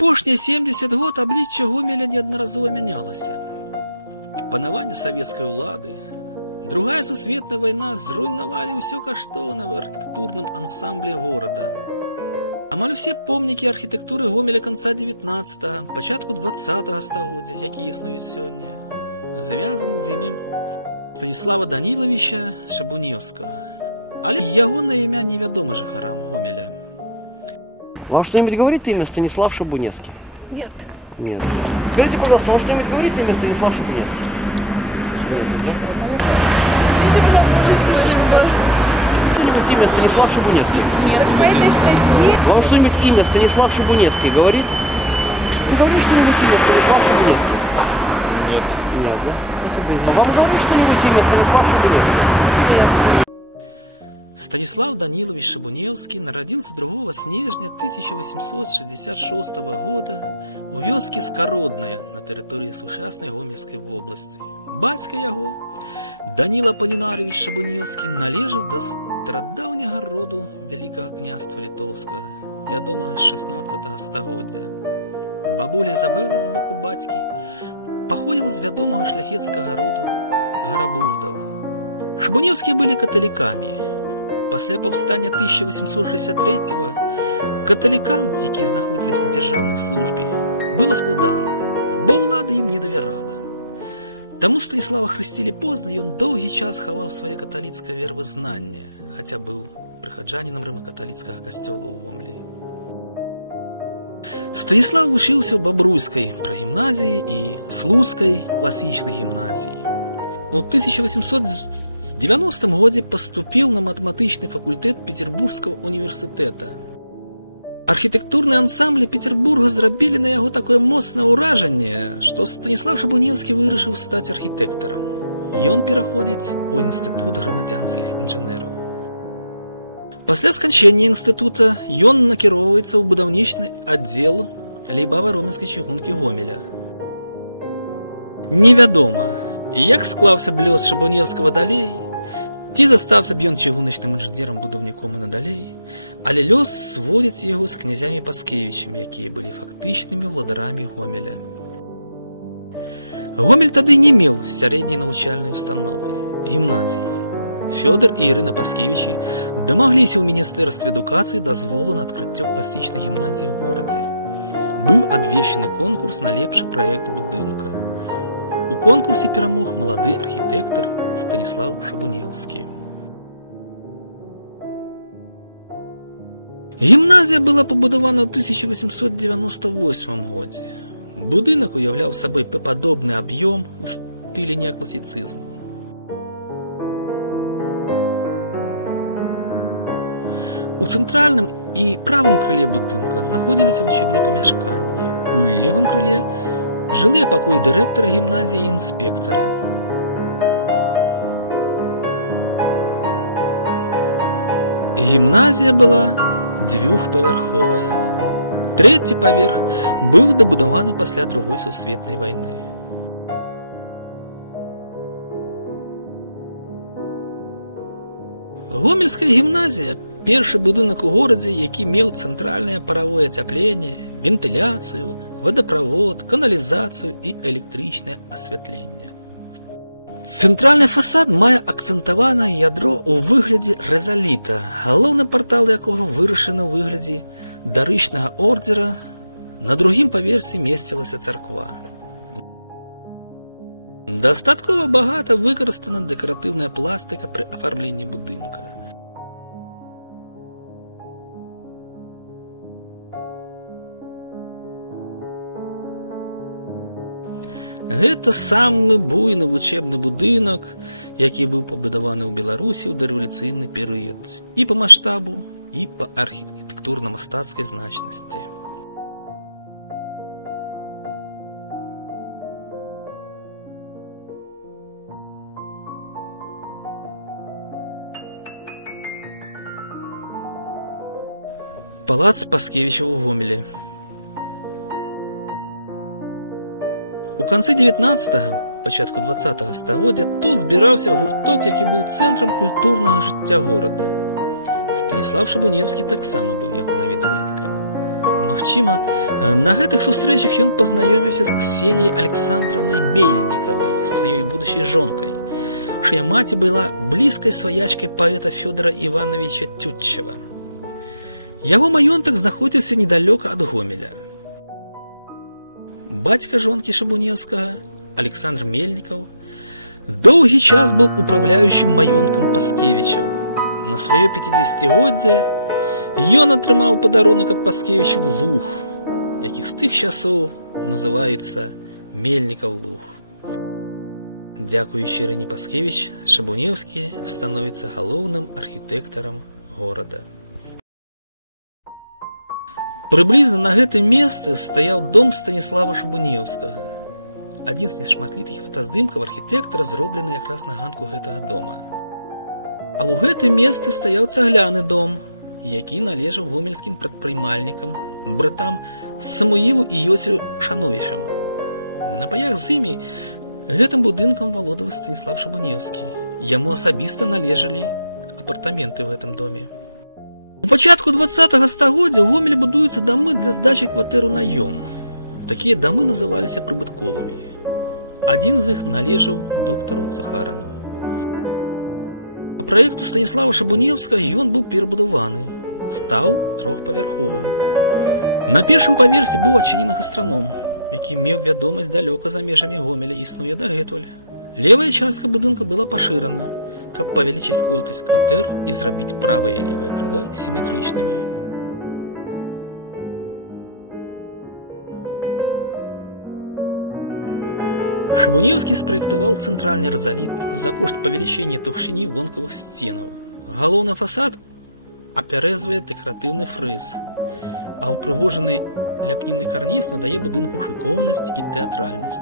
Прошлые 70 год обличие Гомеля неодноразово менялось. Панование советского лага, другая Всесветная война расстроила высокооштованного архитектурного концерта города. Но все помники архитектуры Гомеля конца 19-го, початку 20-х столетий, какие иснуют сегодня. Связаны с ними. Слава Даниловича Шабуневского, Алия на имя нее поможет Гомеля. Вам что-нибудь говорит имя Станислав Шабуневский? Нет. Нет. Скажите, пожалуйста, вам что-нибудь говорит имя Станислав Шабуневский? Нет, да? Извините, пожалуйста, можно спросить, Что-нибудь имя Станислав Шабуневский? Нет. По этой статье. Вам что-нибудь имя Станислав Шабуневский говорит? Вы говорите что-нибудь имя Станислав Шабуневский? Нет. Нет, да? Спасибо, извините. Вам говорит что-нибудь имя Станислав Шабуневский? Нет. Станислав Данилович Шабуневский родился 2 снежня 1866 года в Вязке Скородное на территории Сушанской Гомельской области. Батька его, Данила Павлович Шабуневский, належит к стародавнему роду великого князства Литовского, году 16 столетия. Бабуля закрылась Покупальской, похоронен святого Родинского родника. Шабуневские были католиками. После восстания 1863-го католики румынские находились в тяжелой службе. Полно объявить веровало. Конечно, слова христиане поздно, и он долгий час ховал свое католицкое веровознание, хотя был прихожанином римокатолицкого костела в Гомеле. Станислав учился в Бобруйской гимназии и Слуцкой классической гимназии. Но в 1890 году поступил на математичный факультет Петербургского университета. Архитектурный ансамбль Петербурга сделали на него такое мощное уражение, что Станислав Шабуневский должен стать архитектором. И он проходит в институт громадянства инженера. После окончания института он накируется в будовничный отдел Великого Розничего Гомеля. Недодумно и эксплуатация плюс Шабуневского галереи. Ті застав закінчив нижнім архітектором будівником на галереї, але льос свой діло з князями Паскевичами, які були фактичними владарами Гомеля. Гомель тоді не міг середньої научної установи гімназії. Федор і Івана Паскевича домоглись у Міністерства едукації дозволу відкрити класичну гімназію в городі. Отвічний конкурс на ліпший проект будинка. В конкурсі перемог молодий архітектор Станислав Шабуневский. Гімназія була побудована в 1898 році. Будинок уявляв собою податковий об'єм і неокласицизм. У центральному і правому будинку знаходилися вчителі школи, жилий покой директора гімназії інспектора. Гімназія була двохповерхова. Третій поверх був добудований після Другої світової війни. Гомельська гімназія – перший будинок у городі, який мав центральне правове отоплення, вентиляцію, водопровод, каналізацію і електричне освітлення. Центральний фасад має акцентоване ядро у вигляді мозаїка, головне протилегло вирішено в вигляді дорічного ордера. На другій поверсі містилася церква. Для остаткового обладнання використана декоративна пластика при поправленні будинка. Це самий буйний учебний будинок, який був побудований в Білорусі у дореволюційний період і по масштабу, і по архітектурно-мистецькій значності. Палац Паскевича у Гомелі. В конце 19-го, початку 20-го століття тут збирався гурток центру культурного життя города. Станислав Шабуневский так само був відомий. Навчив навіть моментах находился недалеко от Гомеля. Братья Желанки Шабуневская, Александр Мельников, долгий час был управляющим Мариупом Паскевичем, начали перевести отзывы. Яна Тимур, которого как Паскевич Лув, из 1000 часов называется Мельников Лув. Дякуючи Яні Паскевич, Шабуневский становится главным архитектором города. Приблизно на этом месте стоял дом Станислава Шабуневского, один из нешматликих фотоздымков архитектора, зробленных в нагоду этого дома. А в этом месте стоял цегляний дом, який належав гомельським предприймальникам, братам Соніл і Йосифом Шановичем. На моей семье рядом был придом болотом Станислав Шабуневский. Ему особисто належали апартаменты в этом доме. В початку 20-го столетия в Гомеле будується дома даже квартирно-районные. Такие дома называются прибытковыми. Один из них належал доктору Захарову. Проект Станислава Шабуневского Иван был первым планом. Стал прибытковым. На першем поверсі побачили астрономи, які мав відомість далеко за межами Гомеля існує до этого. Левая часть будинка была поширена, как политическая обескровка, и зробити правые элементы симметричными. Шабуневский спроектовал центральный разорудник, заложит помещение души неудобных стен, головной фасад, операция декоративных фрез. Нужны для механизма дает церковность и театральность.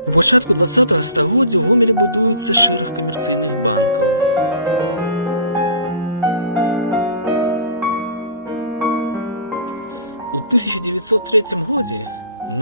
В початку 20-го столетия в Гомеле будується широкий комерційний парк. В 1903 році на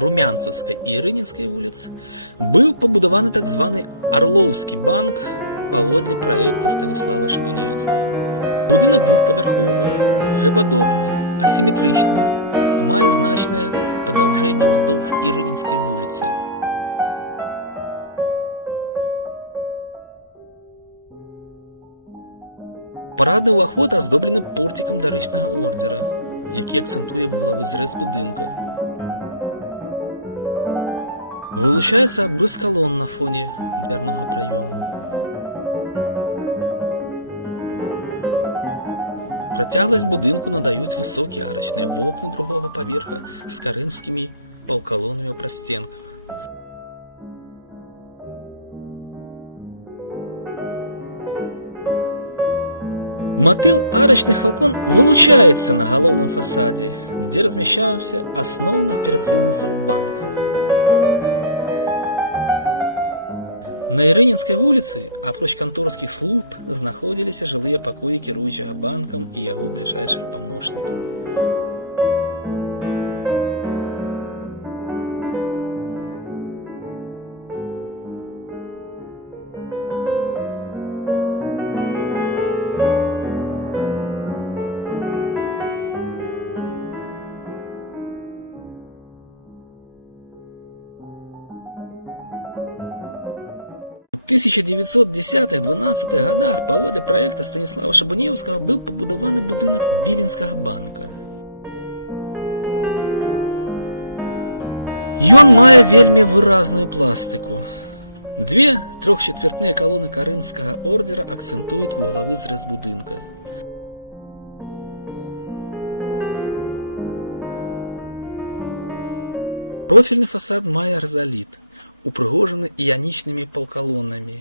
Румянцевской и Ленинской улице был побудований так званий Орловский банк, доходный проект Станислава Шабуневского. Получается расколонная фония горного Протянув будинку находится высокий арочный окна другого турнира с коленскими полколонными простенками. Арочный окон включается на головном фасаде, где размещаются основы традиционности парка. На Ленинской улице, как конторских слуг, находились жилые покои керующего банком и его ближайших помощников. В 1910-х годах на проект Станислава Шабуневского был побудован будинок Ленинского банка. Черная дверь имела разную пластику. Дверь 3/4 колонны Карельского ордера акцентует угловой срез будинка. Профильный фасад Майер залит дворно-ионичными полколоннами.